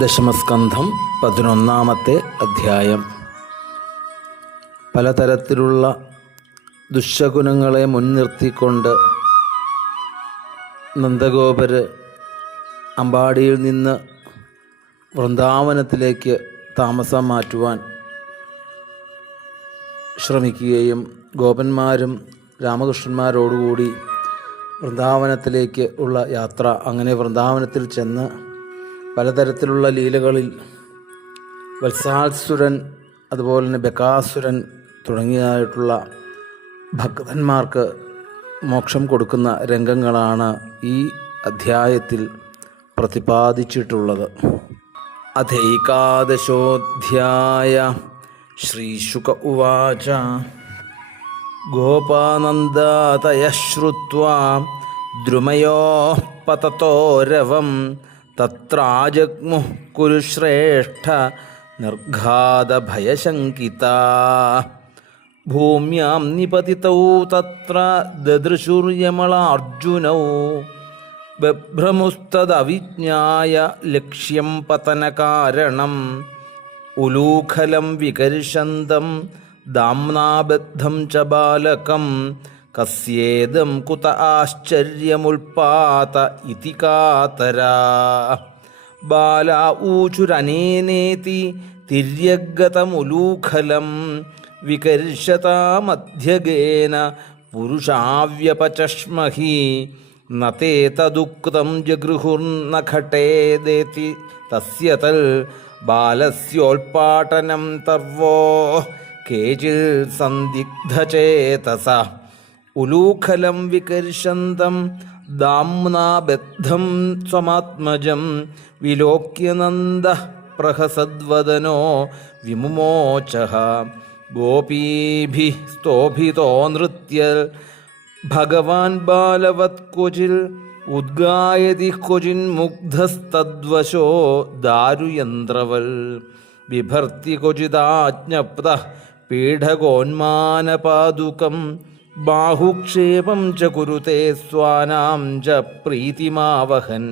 ദശമസ്കന്ധം 11-ാമത്തെ അധ്യായം. പലതരത്തിലുള്ള ദുശ്ശകുനങ്ങളെ മുൻനിർത്തിക്കൊണ്ട് നന്ദഗോപര് അമ്പാടിയിൽ നിന്ന് വൃന്ദാവനത്തിലേക്ക് താമസം മാറ്റുവാൻ ശ്രമിക്കുകയും ഗോപന്മാരും രാമകൃഷ്ണന്മാരോടുകൂടി വൃന്ദാവനത്തിലേക്ക് ഉള്ള യാത്ര, അങ്ങനെ വൃന്ദാവനത്തിൽ ചെന്ന് പലതരത്തിലുള്ള ലീലകളിൽ വത്സാസുരൻ, അതുപോലെ തന്നെ ബകാസുരൻ തുടങ്ങിയതായിട്ടുള്ള ഭക്തന്മാർക്ക് മോക്ഷം കൊടുക്കുന്ന രംഗങ്ങളാണ് ഈ അധ്യായത്തിൽ പ്രതിപാദിച്ചിട്ടുള്ളത്. അഥൈകാദശോധ്യായ. ശ്രീശുക ഉവാച. ഗോപാനന്ദാതയഃ ശ്രുത്വാ ദ്രുമയോഃ പതതോരവം തത്രാജഗ്മുഃ കുരുശ്രേഷ്ഠ നിർഘാതഭയശങ്കിതാ. ഭൂമ്യാം നിപതിതൗ തത്ര ദദൃശുർയമളാർജുനൗ ബഭ്രമുസ്തദവിജ്ഞായ ലക്ഷ്യം പതനകാരണം. ഉലൂഖലം വികർഷന്തം ദാംനാബദ്ധം ച ബാലകം കസ്യേദം കുത ആശ്ചര്യമുൽപാത ഇതി കാതരാ. ബാലാ ഊചുരനേനേതി തിര്യഗതമുലൂഖലം വികർഷതാമധ്യഗേന പുരുഷാവ്യപചഷ്മഹി. നതേ തദുക്തം ജഗൃഹുർന ഘടേദേതി തസ്യ തൽ ബാലസ്യോൽപാടനം തർവോ കേചിൽ സന്ദിഗ്ധചേതസ. ഉലൂഖലം വികർഷന്തം ദാംനാ ബദ്ധം സ്വമാത്മജം വിലോക്യ നന്ദഃ പ്രഹസദ്വദനോ വിമുമോചഃ. ഗോപീഭിഃ സ്തോഭിതോ നൃത്യ ഭഗവാൻ ബാലവത് ക്വചിൽ ഉദ്ഗായതി ക്വചിന്മുഗ്ധസ്തദ്വശോ ദാരുയന്ത്രവൽ. ബിഭർത്തി ക്വചിദാജ്ഞപ്തഃ പീഠകോന്മാനപാദുകം ബാഹുക്ഷേപം ച കുരുതേ സ്വാനാം ച പ്രീതിമാവഹൻ.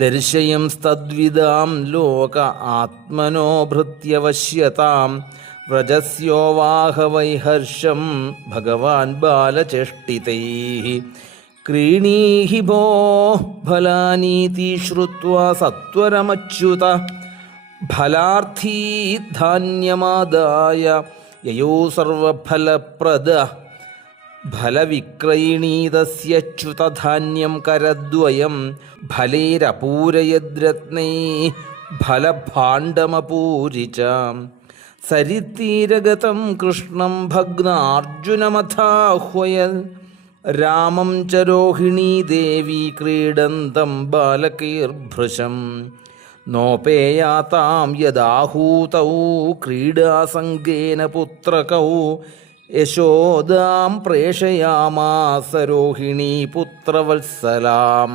ദർശയംസ്തദ്വിദാം ലോക ആത്മനോ ഭൃത്യവശ്യതാം വ്രജസ്യോവാഹവൈഹർഷം ഭഗവാൻ ബാലചേഷ്ടിതൈഃ. ക്രീണീഹി ഭോ ഫലാനീതി ശ്രുത്വാ സത്വരമച്യുത ഫലാർത്ഥീ ധാന്യമാദായ യയോ സർവഫലപ്രദ. ഫലവിക്രയിണീതസ്യച്യുതധാന്യം കരദ്വയം ഫലൈരപൂരയദ്രത്നൈഃ ഫലഭാണ്ഡമപൂരി ച. സരിത്തീരഗതം കൃഷ്ണം ഭഗ്നാർജുനമഥാഹ്വയൽ രാമം ച രോഹിണീ ദേവി ക്രീഡന്തം ബാലകൈർഭൃശം. നോപേയാതാം യദാഹൂതൗ ക്രീഡാസംഗേന പുത്രകൗ യശോദാം പ്രേഷയാമാസ രോഹിണീ പുത്രവത്സലാം.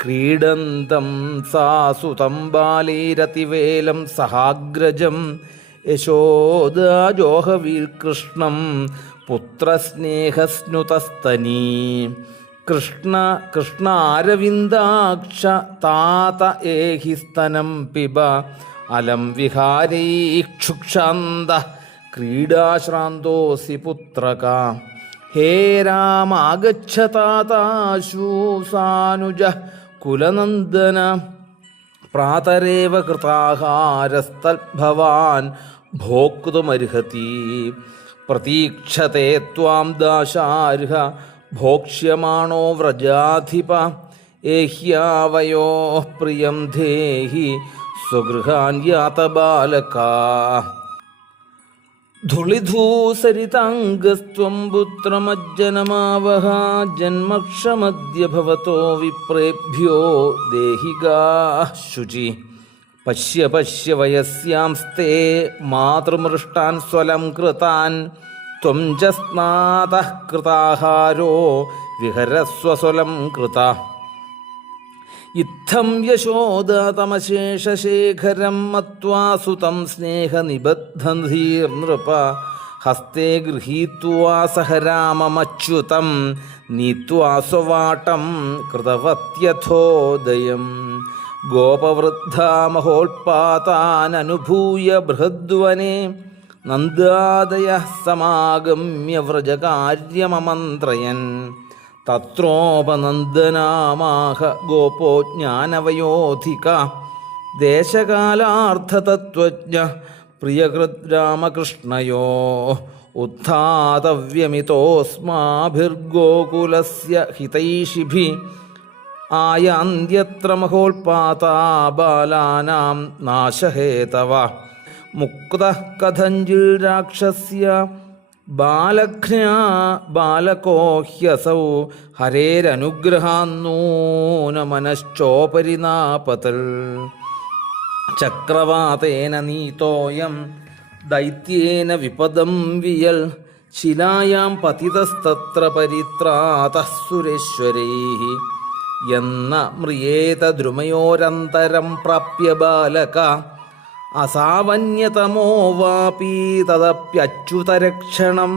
ക്രീഡന്തം സാസുതം ബാലൈരതിവേലം സഹാഗ്രജം യശോദാ ജോഹവീൽ കൃഷ്ണം പുത്രസ്നേഹസ്നുതസ്തനീ. കൃഷ്ണ കൃഷ്ണ അരവിന്ദാക്ഷ താത ഏഹി സ്തനം പിബ അലം വിഹാരൈക്ഷുക്ഷാന്ത ക്രീഡാശ്രാന്തോസി പുത്രക. ഹേ രാമാഗച്ഛ താതാശു സാനുജ കുലനന്ദന. പ്രാതരേവ കൃതാഹാരസ്തദ്ഭവാൻ ഭോക്തുമർഹതി. പ്രതീക്ഷത്തെ ത്വാം ദാശാർഹ ഭോക്ഷ്യമാണോ വ്രജാധിപ. ഏഹ്യാവയോ പ്രിയം ധേഹി സ്വഗൃഹാൻ യാത ബാലകാ. ധുളിധൂസരിതാംഗസ്ത്വം പുത്രമജ്ജനമാവഹ. ജന്മക്ഷമദ്യ ഭവതോ വിപ്രേഭ്യോ ദേഹികാ ശുചി. പശ്യ പശ്യ വയസ്യാംസ്തേ മാതൃമൃഷ്ടാൻ സ്വലം കൃതാൻ. ത്വം ച സ്നാതഃ കൃതാഹാരോ വിഹരസ്വസ്വലം കൃത. ഇത്തം യശോദതമശേഷശേഖരം മത്വാ സുതം സ്നേഹനിബദ്ധധീർനൃപ. ഹസ്തേ ഗൃഹീത്വാ സഹ രാമമച്യുതം നീത്വാ സ്വവാട്ടം കൃതവത്യഥോദയം. ഗോപവൃദ്ധാ മഹോത്പാതാനനുഭൂയ ബൃഹദ്വനെ നന്ദാദയഃ സമാഗമ്യ വ്രജകാര്യമമന്ത്രയൻ തത്രോപനന്ദനാമാഹ ഗോപോ ജ്ഞാനവയോധിക ദേശകാലാർത്ഥതത്വജ്ഞ പ്രിയകൃത് രാമകൃഷ്ണയോ ഉത്ഥാതവ്യമിതോസ്മാഭിർഗോകുലസ്യ ഹിതൈഷിഭി ആയാന്ത്യത്ര മഹോത്പാതാ ബാലാനാം നാശഹേതവ മുക്തഃ കഥഞ്ചിൽ രാക്ഷസ്യ ബാലഘ്നാ ബാലകോ ഹ്യസൗ ഹരേരനുഗ്രഹാന്നൂനമനശ്ചോപരി നാപതൽ ചക്രവാതേന നീതോയം ദൈത്യേന വിപദം വിയൽ ശിലായാം പതിതസ്തത്ര പരിത്രാതഃ സുരേശ്വരൈഃ യന്ന മ്രിയേത ദ്രുമയോരന്തരം പ്രാപ്യ ബാലക അസാവന്യതമോ വാപി തദപ്യച്യുതരക്ഷണം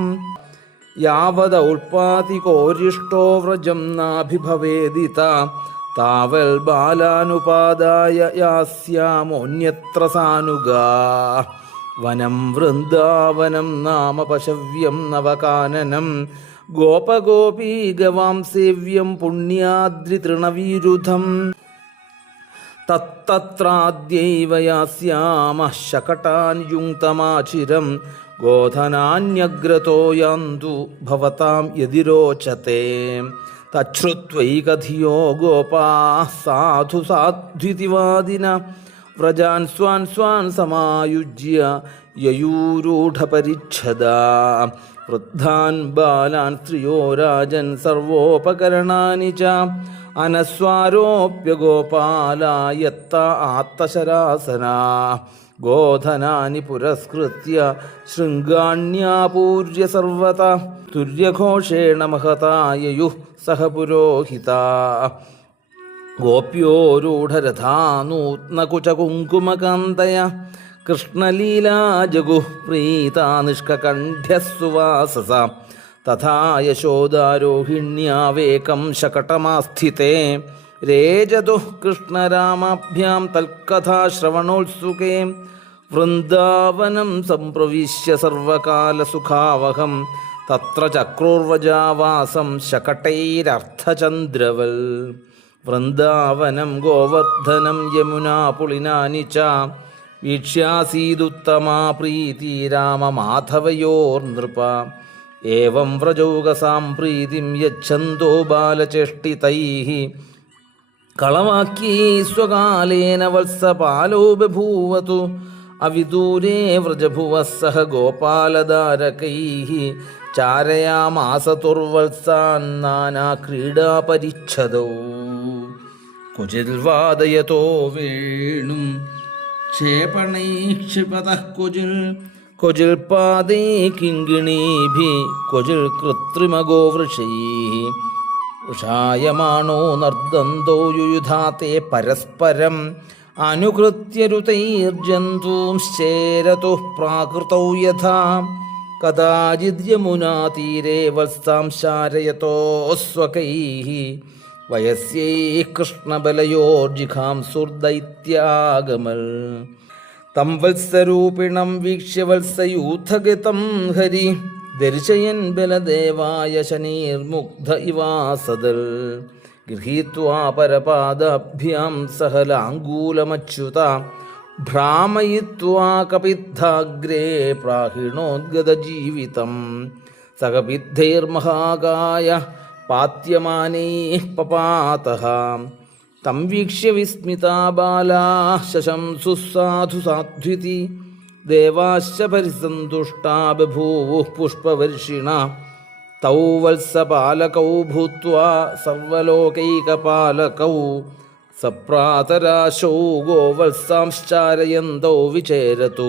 യാവദൗൽപാതികോരിഷ്ടോ വ്രജം നാഭിഭവേദിത താവൽ ബാലാനുപാദായ യാസ്യാമോന്യത്ര സാനുഗാ വനം വൃന്ദാവനം നാമ പശവ്യം നവകാനനം ഗോപഗോപീ ഗവാം സേവ്യം പുണ്യാദ്രിതൃണവിരുധം തത്തത്രാദ്യൈവ യാസ്യാമഃ ശകടാൻ യുങ്തമാചിരം ഗോധനാന്യഗ്രതോ യാന്തു ഭവതാം യദി രോചത്തെ തച്ഛ്രുത്വൈകധിയോ ഗോപാഃ സാധു സാധ്വിതി വാദിന വ്രജാൻ സ്വാൻ സ്വാൻ സമായുജ്യ യയൂരൂഢപരിച്ഛദാ വൃദ്ധാൻ ബാലാൻ സ്ത്രിയോ രാജൻ സർവോപകരണാനി ച അനസ്വാരോപ്യ ഗോപാലായത്ത ആത്തശരാസനാ ഗോധനാനി പുരസ്കൃത്യ ശൃംഗാണ്യാപൂര്യ സർവത തുര്യഘോഷേണ മഹതായയുഃ സഹ പുരോഹിതാ ഗോപ്യോരൂഢരഥാ നൂത്നകുചകുങ്കുമകാന്തയ കൃഷ്ണലീലാജഗുഃ പ്രീതാ നിഷ്കകണ്ഠ്യഃ സുവാസസ തഥാ യശോദാരോഹിണ്യാവേകം ശകടമാസ്ഥിതേ രേജതുഃ കൃഷ്ണരാമാഭ്യാം തൽക്കഥാശ്രവണോത്സുകേ വൃന്ദാവനം സംപ്രവിശ്യ സർവകാലസുഖാവഹം തത്ര ചക്രൂർവജാവാസം ശകടൈരർത്ഥചന്ദ്രവൽ വൃന്ദാവനം ഗോവർദ്ധനം യമുനാ പുളിനാനി ച വീക്ഷ്യാസീദുത്തമാ പ്രീതി രാമമാധവയോർനൃപ ഏവം വ്രജൗകസാം പ്രീതിം യച്ഛന്തോ ബാലചേഷ്ടിതൈഃ കളവാക്യൈ സ്വകാലേന വത്സപാലോ ബഭൂവതു അവിദൂരേ വ്രജഭുവഃ സഹ ഗോപാലധാരകൈഃ ചാരയാമാസ തുർവത്സാൻ നാനാക്രീഡാപരിച്ഛദൗ കുചിൽവാദയതോ വേണും ക്ഷേപണൈഃ ക്ഷിപതഃ ക്വചിൽ പാദൈ കിങ്കിണീഭിः ക്വചിൽ കൃത്രിമഗോവൃഷൈഃ ഉഷായമാണോ നർദ്ദന്തോ യുയുധാത്തെ പരസ്പരം അനുകൃത്യരുതൈർജന്തൂംശ്ചേരതുഃ പ്രാകൃതൗ യഥാ കദാചിദ്യമുനാതീരെ വത്സാം ശാരയതോസ്വകൈഃ വയസ്യൈഃ കൃഷ്ണബലയോർജിഘാംസുർദൈത്യാഗമൽ തം വത്സരൂപിണം വീക്ഷ്യ വത്സയൂഥഗതം ഹരി ദർശയൻ ബലദേവായ ശനീർമുഗ്ധ ഇവാസദൽ ഗൃഹീത്വാ പരപാദാഭ്യാം സഹലാംഗൂലമച്യുത ഭ്രാമയിത്വാ കപിദ്ധാഗ്രേ പ്രാഹിണോദ്ഗതജീവിതം സകപിദ്ധൈർമഹാകായ പാത്യമാനൈഃ പപാതഃ തം വീക്ഷ്യ വിസ്മിതാ ബാലാഃ ശശംസുഃ സാധു സാധ്വിതി ദേവാശ്ച പരിസന്തുഷ്ടാ ബഭൂവുഃ പുഷ്പവർഷിണ തൗ വത്സപാലകൗ ഭൂത്വാ സർവലോകൈകപാലകൗ സപ്രാതരാശൗ ഗോവത്സാംശ്ചാരയന്തൗ വിചേരതു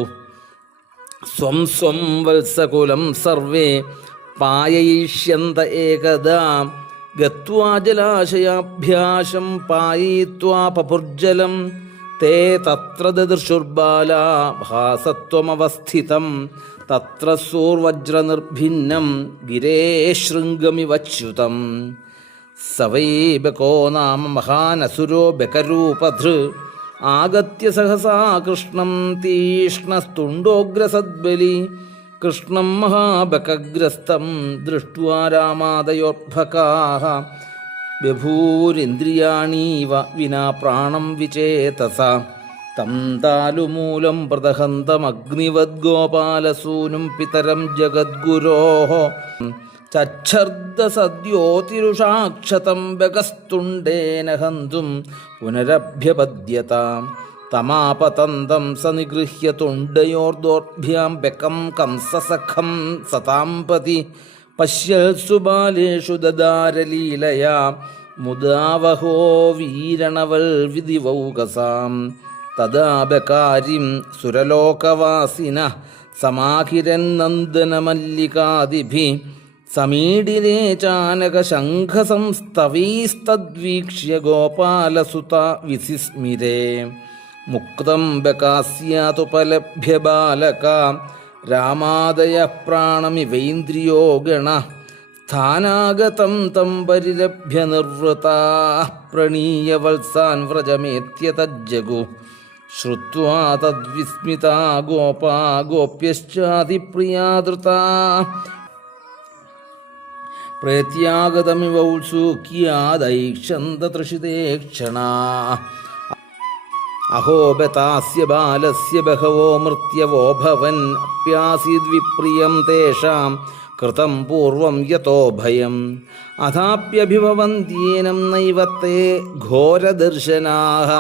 സ്വം സ്വം വത്സകുലം സർവേ പായയിഷ്യന്ത ഏകദാ ഗത്വാ ജലാശയാഭ്യാസം പായയിത്വാ പപുർജലം തേ തത്ര ദദൃശുർബാലാ ഭാസത്വമവസ്ഥിതം തത്ര സൂർവജ്രനിർഭിന്നം ഗിരേശൃംഗമിവച്യുതം സ വൈ ബകോ നാമ മഹാനസുരോ ബകരൂപധൃ ആഗത്യ സഹസാ കൃഷ്ണം തീഷ്ണസ്തുണ്ടോഗ്രസദ്ബലി കൃഷ്ണം മഹാബകഗ്രസ്തം ദൃഷ്ട്വാ രാമാദയോർഭകാഃ ബഭൂരിന്ദ്രിയാണീവ വിനാ പ്രാണം വിചേതസ തം താലുമൂലം പ്രദഹന്തമഗ്നിവദ്ഗോപാലസൂനും പിതരം ജഗദ്ഗുരോഃ ചച്ഛർദസദ്യോതിരുഷാക്ഷതം ബകസ്തുണ്ടേന ഹന്തും പുനരഭ്യപദ്യതാം തമാപതന്തം സനിഗൃഹ്യ തുണ്ടയോർദോർഭ്യാം ബകം കംസസഖം സതാംപതി പശ്യത്സു ബാലേഷു ദദാരലീലയാ മുദാവഹോ വീരണവൽ വിധിവൗകസാം തദാ ബകാരിം സുരലോകവാസിനഃ സമാഹിരൻ നന്ദനമല്ലികാദിഭിഃ സമീഡിലേ ചാനകശംഖസംസ്തവൈസ്തദ്വീക്ഷ്യ ഗോപാലസുത വിസിസ്മിരേ മുക്തം ബകാസ്യാതുപലഭ്യ ബാലക രാമാദയഃ പ്രാണമിവൈന്ദ്രിയോ ഗണഃ സ്ഥാനാഗതം തം പരിലഭ്യ നിർവൃതാഃ പ്രണീയ വത്സാൻ വ്രജമേത്യ തജ്ജഗു ശ്രുത്വാ തദ്വിസ്മിതാ ഗോപാ ഗോപ്യശ്ചാതിപ്രിയാ ധൃതാഃ പ്രത്യാഗതമിവ ഉത്സുക്യാദൈക്ഷന്ത തൃഷിതേ ക്ഷണാഃ അഹോ ബതാസ്യ ബാലസ്യ ബഹവോ മൃത്യവോ ഭവൻ അപ്യാസീദ്വിപ്രിയം തേഷാം കൃതം പൂർവം യതോ ഭയം അഥാപ്യഭിഭവന്ത്യേനം നൈവ തേ ഘോരദർശനാഃ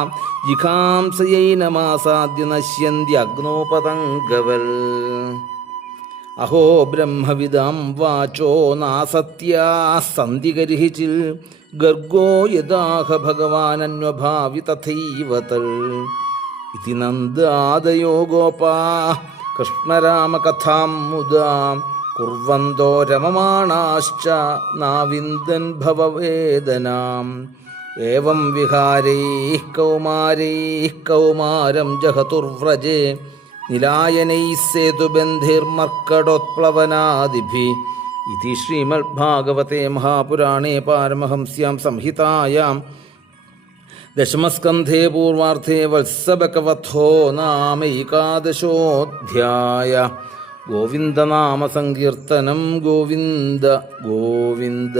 ജിഘാംസയൈനമാസാദ്യ നശ്യന്ത്യഗ്നോപതംഗവൽ അഹോ ബ്രഹ്മവിദാം വാചോ നാസത്യാഃ സന്ധികരിഹിചിൽ ഗർഗോ യദാഹ ഭഗവാനന്വഭാവി തഥൈവ തൽ ഇതി നന്ദാദയോ ഗോപാഃ കൃഷ്ണരാമകഥാം മുദാ കുർവന്തോ രമമാണാശ്ച നാവിന്ദൻ ഭവവേദനാം ഏവം വിഹാരൈഃ കൗമാരൈഃ കൗമാരം ജഹതുർവ്രജേ നിലായനൈഃ സേതുബന്ധിർമർക്കടോത്പ്ലവനാദിഭിः ഇതി ശ്രീമദ്ഭാഗവതേ മഹാപുരാണേ പാരമഹംസ്യാം സംഹിതായാം ദശമസ്കന്ധേ പൂർവാർദ്ധേ വത്സബകവധോ നാമൈകാദശോऽധ്യായः ഗോവിന്ദനാമസങ്കീർത്തനം ഗോവിന്ദ ഗോവിന്ദ.